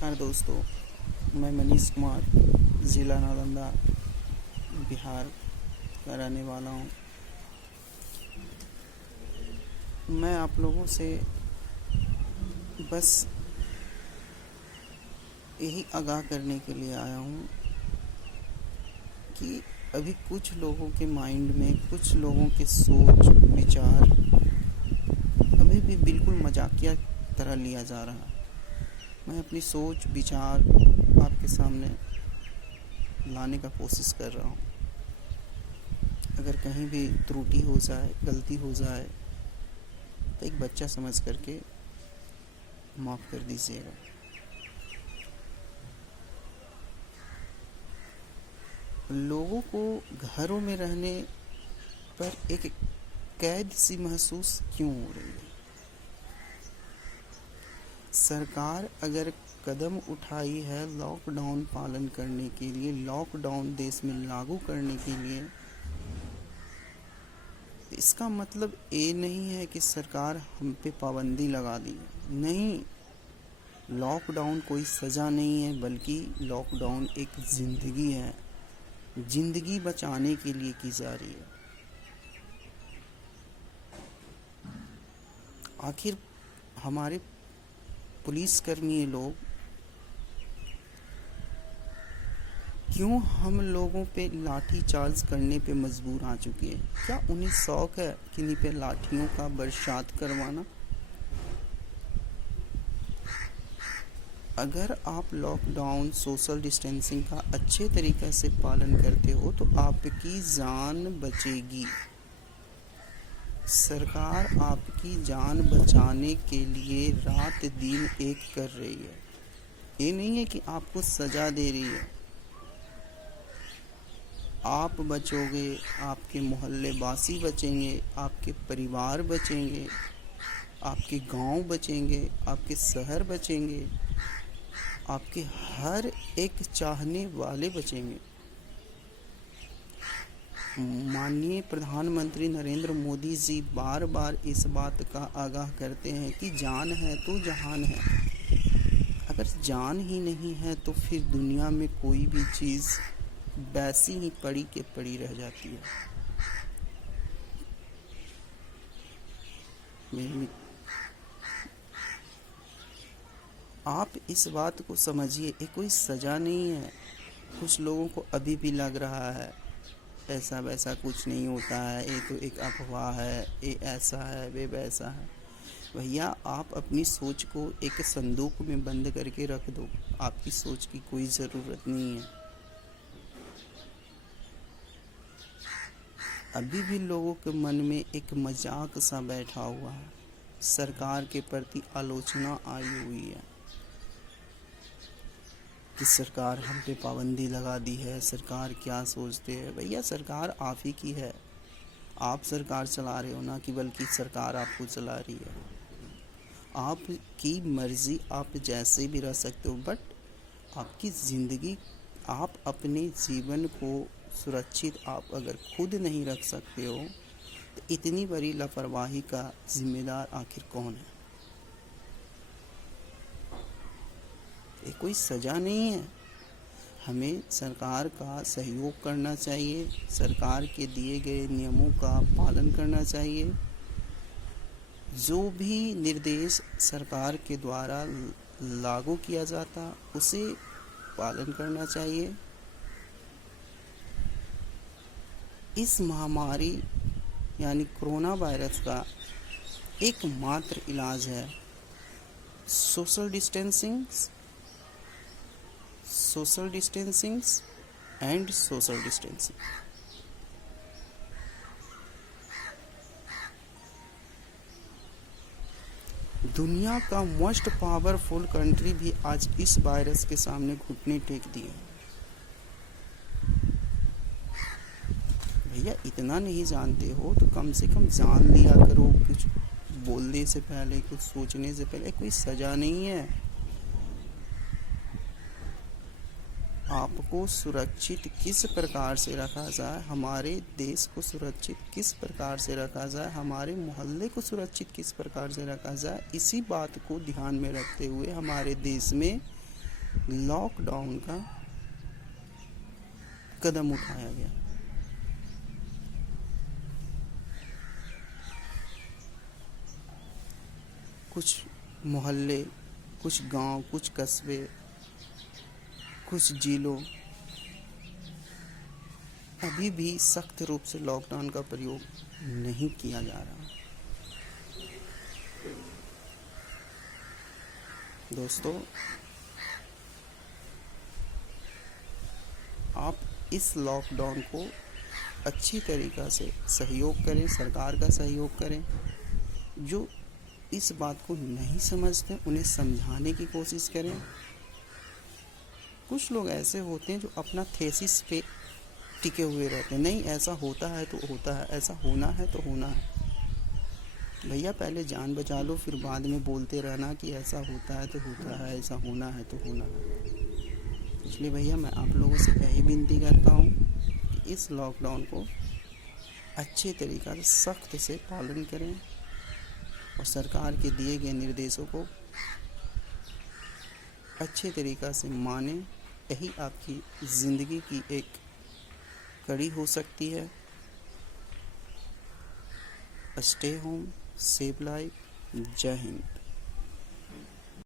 नमस्कार दोस्तों, मैं मनीष कुमार ज़िला नालंदा बिहार का रहने वाला हूँ। मैं आप लोगों से बस यही आगाह करने के लिए आया हूँ कि अभी कुछ लोगों के माइंड में, कुछ लोगों के सोच विचार अभी भी बिल्कुल मजाकिया तरह लिया जा रहा है। मैं अपनी सोच विचार आपके सामने लाने का कोशिश कर रहा हूँ। अगर कहीं भी त्रुटि हो जाए, गलती हो जाए तो एक बच्चा समझ करके माफ़ कर दीजिएगा। लोगों को घरों में रहने पर एक कैद सी महसूस क्यों हो रही है? सरकार अगर कदम उठाई है लॉकडाउन पालन करने के लिए, लॉकडाउन देश में लागू करने के लिए, इसका मतलब ये नहीं है कि सरकार हम पे पाबंदी लगा दी है। नहीं, लॉकडाउन कोई सज़ा नहीं है, बल्कि लॉकडाउन एक ज़िंदगी है। ज़िंदगी बचाने के लिए की जा रही है। आखिर हमारे पुलिसकर्मी लोग क्यों हम लोगों पे लाठी चार्ज करने पे मजबूर आ चुके हैं? क्या उन्हें शौक है किन्हीं पे लाठियों का बरसात करवाना? अगर आप लॉकडाउन सोशल डिस्टेंसिंग का अच्छे तरीके से पालन करते हो तो आपकी जान बचेगी। सरकार आपकी जान बचाने के लिए रात दिन एक कर रही है। ये नहीं है कि आपको सज़ा दे रही है। आप बचोगे, आपके मोहल्ले वासी बचेंगे, आपके परिवार बचेंगे, आपके गांव बचेंगे, आपके शहर बचेंगे, आपके हर एक चाहने वाले बचेंगे। माननीय प्रधानमंत्री नरेंद्र मोदी जी बार बार इस बात का आगाह करते हैं कि जान है तो जहान है। अगर जान ही नहीं है तो फिर दुनिया में कोई भी चीज़ वैसी ही पड़ी के पड़ी रह जाती है। आप इस बात को समझिए, ये कोई सज़ा नहीं है। कुछ लोगों को अभी भी लग रहा है ऐसा वैसा कुछ नहीं होता है, ये तो एक अफवाह है, ये ऐसा है, वे वैसा है। भैया, आप अपनी सोच को एक संदूक में बंद करके रख दो। आपकी सोच की कोई ज़रूरत नहीं है। अभी भी लोगों के मन में एक मजाक सा बैठा हुआ है। सरकार के प्रति आलोचना आई हुई है कि सरकार हम पे पाबंदी लगा दी है। सरकार क्या सोचते हैं? भैया, सरकार आप ही की है। आप सरकार चला रहे हो ना, कि बल्कि सरकार आपको चला रही है। आपकी मर्ज़ी, आप जैसे भी रह सकते हो, बट आपकी ज़िंदगी, आप अपने जीवन को सुरक्षित आप अगर खुद नहीं रख सकते हो तो इतनी बड़ी लापरवाही का जिम्मेदार आखिर कौन है? ये कोई सज़ा नहीं है। हमें सरकार का सहयोग करना चाहिए, सरकार के दिए गए नियमों का पालन करना चाहिए। जो भी निर्देश सरकार के द्वारा लागू किया जाता उसे पालन करना चाहिए। इस महामारी यानी कोरोना वायरस का एकमात्र इलाज है social distancing and social distancing. दुनिया का मोस्ट पावरफुल कंट्री भी आज इस वायरस के सामने घुटने टेक दिए। भैया, इतना नहीं जानते हो तो कम से कम जान लिया करो। कुछ बोलने से पहले, कुछ सोचने से पहले। कोई सज़ा नहीं है। आपको सुरक्षित किस प्रकार से रखा जाए, हमारे देश को सुरक्षित किस प्रकार से रखा जाए, हमारे मोहल्ले को सुरक्षित किस प्रकार से रखा जाए, इसी बात को ध्यान में रखते हुए हमारे देश में लॉकडाउन का कदम उठाया गया। कुछ मोहल्ले, कुछ गांव, कुछ कस्बे, कुछ जिलों अभी भी सख्त रूप से लॉकडाउन का प्रयोग नहीं किया जा रहा। दोस्तों, आप इस लॉकडाउन को अच्छी तरीक़ा से सहयोग करें, सरकार का सहयोग करें। जो इस बात को नहीं समझते उन्हें समझाने की कोशिश करें। कुछ लोग ऐसे होते हैं जो अपना थेसिस पे टिके हुए रहते हैं, नहीं ऐसा होता है तो होता है, ऐसा होना है तो होना है। भैया पहले जान बचा लो, फिर बाद में बोलते रहना कि ऐसा होता है तो होता है, ऐसा होना है तो होना है। इसलिए भैया मैं आप लोगों से यही विनती करता हूँ कि इस लॉकडाउन को अच्छे तरीक़ा से सख्त से पालन करें और सरकार के दिए गए निर्देशों को अच्छे तरीक़ा से मानें। यही आपकी ज़िंदगी की एक कड़ी हो सकती है। Stay home, save life. जय हिंद।